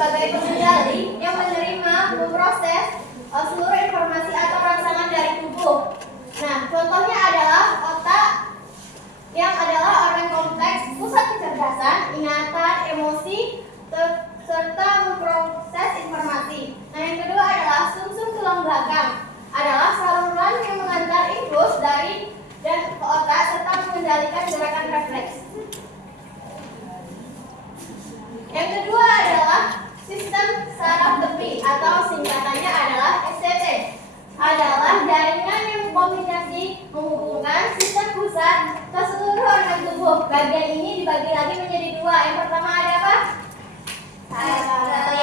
sebagai pengendali yang menerima, memproses seluruh informasi atau rangsangan dari tubuh. Nah, contohnya adalah otak yang adalah organ kompleks, pusat kecerdasan, ingatan, emosi, serta memproses informasi. Nah, yang kedua adalah sumsum tulang belakang, adalah saluran yang mengantar impuls dari dan ke otak serta mengendalikan gerakan refleks. Yang kedua adalah sistem saraf tepi atau singkatannya adalah STT. Adalah jaringan yang berkomunikasi menghubungkan sistem pusat ke seluruh organ tubuh. Bagian ini dibagi lagi menjadi dua. Yang pertama ada apa? Saraf.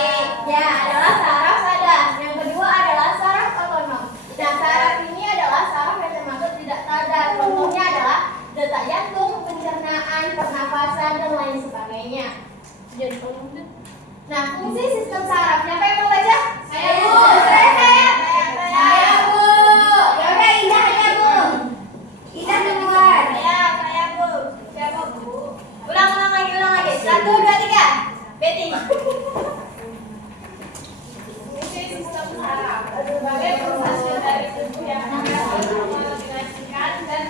Ya, adalah saraf sadar. Yang kedua adalah saraf otonom. Nah, saraf ini adalah saraf yang termasuk tidak sadar. Contohnya adalah detak jantung, pencernaan, pernapasan, dan lain sebagainya. Nah, fungsi sistem saraf. Siapa yang mau baca? Saya, Bu. Saya, Bu. Ya udah, Indah ya, Bu. Indah duluan. Saya, Bu. Siapa, Bu? Ulang lagi. 1, 2, 3. Betty. Fungsi sistem saraf sebagai proses dari tubuh yang mengoordinasikan dan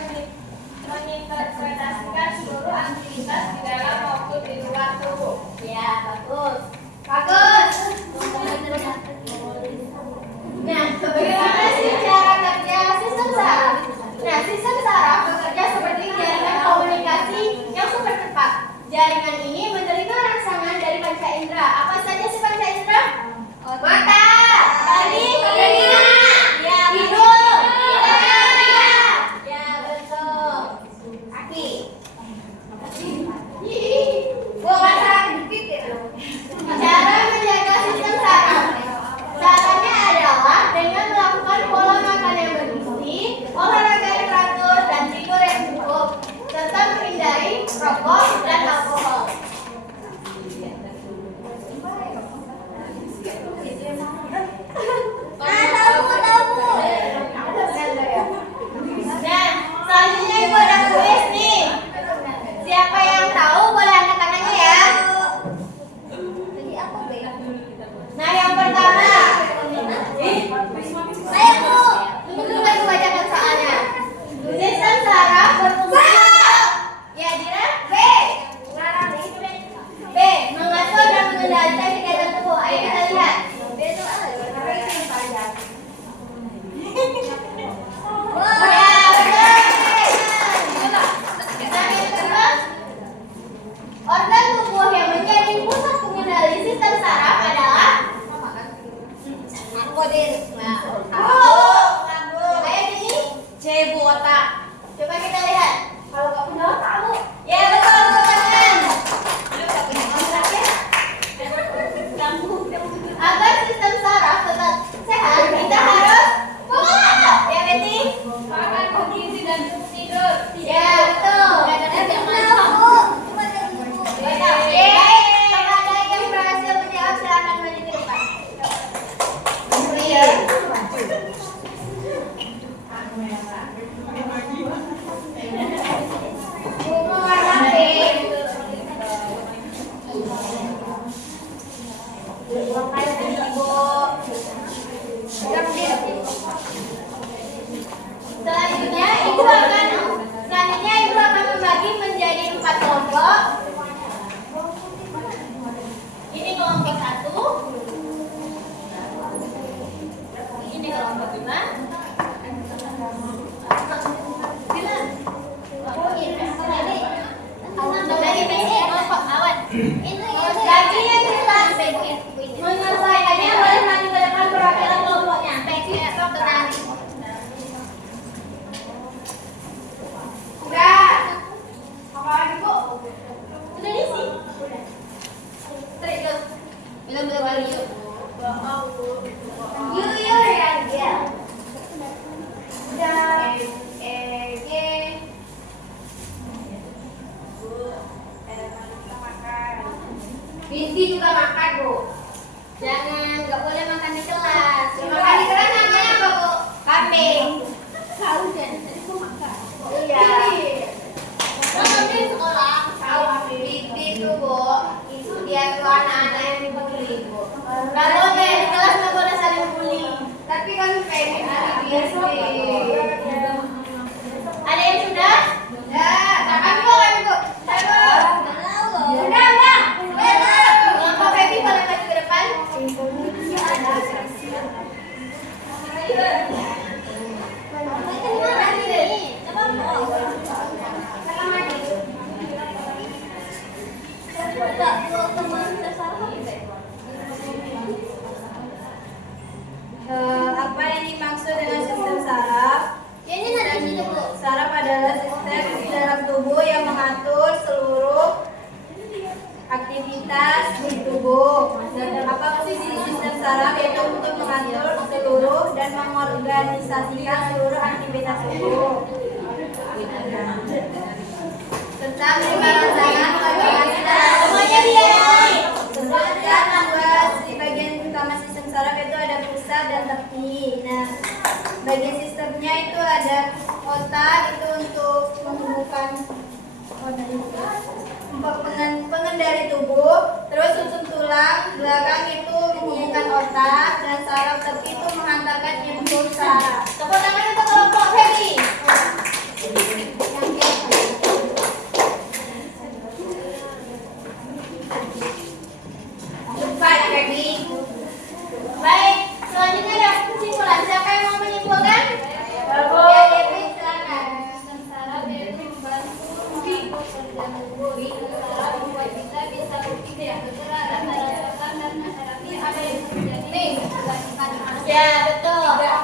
menginterpretasikan seluruh aktivitas di dalam maupun di luar tubuh. Ya, bagus. Nah, bagaimana sih cara kerja sistem saraf? Nah, sistem saraf bekerja seperti jaringan komunikasi yang super cepat. Jaringan ini menerima rangsangan dari panca indera. Apa saja sih panca indera? Mata, telinga, hidung, ya betul. Kaki. Cara menjaga sistem saraf. Caranya adalah dengan melakukan pola makan yang bergizi, olahraga yang teratur, dan tidur yang cukup, serta menghindari rokok dan alkohol. Nah, selanjutnya Ibu ada kuis nih. Siapa yang tahu boleh angkat tangannya ya. Nah, yang pertama, saya Bu. Tunggu dulu Ibu bacakan soalnya. Sistem saraf berfungsi. Ya, Dira. B. Mengatur dan mengendalikan kegiatan tubuh. Ayo kita lihat. Organ tubuh yang menjadi pusat pengendali sistem saraf adalah ayo ini C, Bu, otak. Coba kita lihat. Kalau nggak punya otak, Bu. Ya betul, tangan. Agar sistem saraf tetap sehat, kita harus ya Betty, makan bergizi dan cukup tidur. Ya betul. Kepada yang berhasil menjawab silakan maju ke depan. Selanjutnya Ibu akan membagi menjadi 4 kelompok. Ini kelompok 1. Ini kelompok 2. Bagi yang jelas menyelesaikannya boleh maju ke depan perwakilan kelompoknya. Udah. Apa lagi, Bu? Udah diisi. Terus. Bilang lagi yuk. Yuk ya, dia. G. Binti juga makan, Bu. Jangan, nggak boleh makan di kelas. Makan di kelas namanya apa, Bu? Kambing. Tahu dan tadi aku makan. Iya. Makan di sekolah. Tahu Binti itu, Bu. Itu dia tuh anak-anak yang dibully, Bu. Ada yang sudah? Ya. Nah, kami Bu. Udah. Mengapa Baby boleh maju ke depan? Apa yang dimaksud dengan sistem saraf? Ini ada di sini, Bu. Saraf adalah sistem di dalam tubuh yang mengatur seluruh aktivitas di tubuh. Apa fungsi sistem saraf? Yaitu untuk mengatur seluruh dan mengorganisasikan seluruh aktivitas tubuh. Serta menerima rangsangan Semuanya diam. Sebenarnya membahas di bagian utama sistem saraf itu ada pusat dan tepi. Nah, bagian sistemnya itu ada otak itu untuk menghubungkan pengendali tubuh, terus susun tulang belakang itu menghubungkan otak, dan saraf tepi itu menghantarkan impuls saraf. Tepuk tangan untuk kelompok Baby. Cepat, Baby. Baik, selanjutnya ada kesimpulan. Siapa yang mau menyimpulkan? Ya, Devi, silakan. Sistem saraf yaitu membantu pekerjaan tubuh. Sistem saraf membuat kita bisa berpikir, bergerak, dan merasakan dan menghadapi apa yang terjadi. Ya, betul.